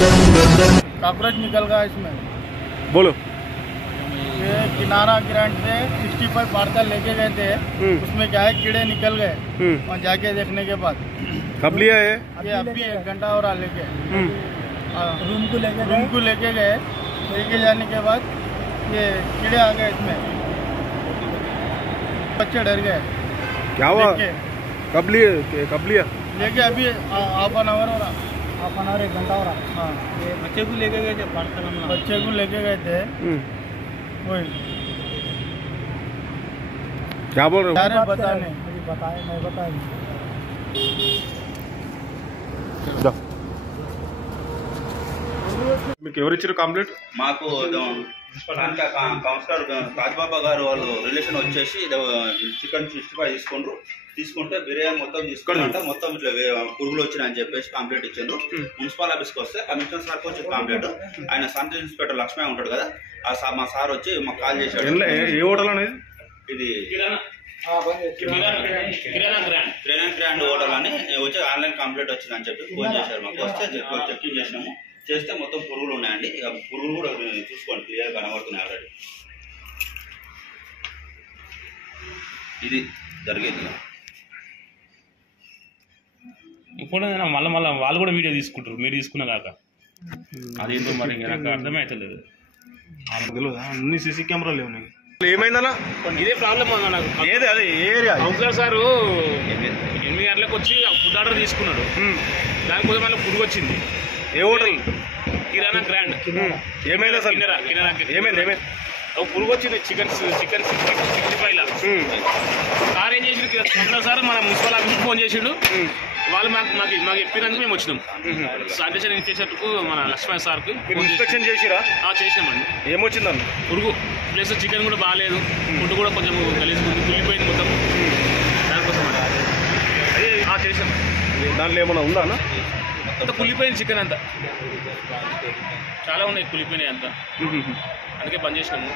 Cockroach निकल गया इसमें। बोलो। ये किनारा ग्रांट से 65 पार्सल लेके गए थे, उसमें क्या है कीड़े निकल गए और जाके देखने के बाद। कब लिया है ये अभी 1 घंटा हो रहा लेके रूम को लेके गए। लेके जाने के बाद ये कीड़े आ गए इसमें, बच्चे डर गए। क्या हुआ? कब लिया लेके अभी हाफ एन आवर हो रहा, 1 घंटा हो रहा। हाँ, ये बच्चे को लेके गए थे पार्सल, बच्चे को लेके गए थे। वही क्या बोल रहे हो? बता नहीं, अभी बताए नहीं बताए। మీకు ఎవరు ఇచ్చారు కంప్లీట్? మాకు కౌన్సిలర్ రాజ్బాబా గారు వాళ్ళు రిలేషన్ వచ్చేసి చికెన్ 65 తీసుకుంటే బిర్యానీ మొత్తం తీసుకుంటే మొత్తం ఇట్లా పురుగులు వచ్చినాయని చెప్పేసి కంప్లైంట్ ఇచ్చారు. మున్సిపల్ ఆఫీస్కి వస్తే కమిషనర్ సార్కి వచ్చి కంప్లైంట్, ఆయన సబ్ ఇన్స్పెక్టర్ లక్ష్మయ్య ఉంటాడు కదా, మా సార్ వచ్చి మాకు కాల్ చేశాడు. ఏ హోటల్ అనేది? ఇది కిరాణా గ్రాండ్ హోటల్ అని వచ్చి ఆన్లైన్ కంప్లైంట్ వచ్చిందని చెప్పి ఫోన్ చేశారు. మాకు వస్తే చెకింగ్ చేసినాము, చేస్తే మొత్తం పురుగులు ఉన్నాయండి. పురుగులు కూడా చూసుకోండి, క్లియర్ కనబడుతున్నాయి ఆల్రెడీ. ఇది జరిగేది. ఇప్పుడు మళ్ళీ వాళ్ళు కూడా వీడియో తీసుకుంటారు, మీరు తీసుకున్న కాక అదేంటో మరి నాకు అర్థమవుతలేదు. అన్ని సీసీ కెమెరాలు లేవు. ఏమైందన్నా? ఇదే ప్రాబ్లం నాకు. ఏది అదే ఏరియా? కౌన్సిలర్ సారు 8 గంటలకు వచ్చి ఫుడ్ ఆర్డర్ తీసుకున్నాడు, దానికోసం మళ్ళీ పురుగు వచ్చింది. ఏ హోటల్? కిరాణా గ్రాండ్. ఏమైంది అసలు? ఏమైంది? పురుగు వచ్చింది చికెన్ 65లా. సార్ ఏం చేసిండు సార్, మన మున్సిపల్ ఆఫీస్కి ఫోన్ చేసిండు. వాళ్ళు మాకు చెప్పినందుకు మేము వచ్చినాం. శానిటేషన్ ఇన్స్పెక్టర్కు మన లక్ష్మణ్ సార్కి ఇన్స్పెక్షన్ చేసిరా? చేసినామండి. ఏమొచ్చిందండి? పురుగు ప్లస్ చికెన్ కూడా బాగాలేదు, ఫుడ్ కూడా కొంచెం గలీజ్ కుళ్ళిపోయింది మొత్తం. దానికోసం అదే చేసాం. దాంట్లో ఏమన్నా ఉందా అన్న? అంతా కుళ్ళిపోయింది చికెన్ అంతా, చాలా ఉన్నాయి కుళ్ళిపోయినాయి అంతా, అందుకే బంద్ చేసినాము.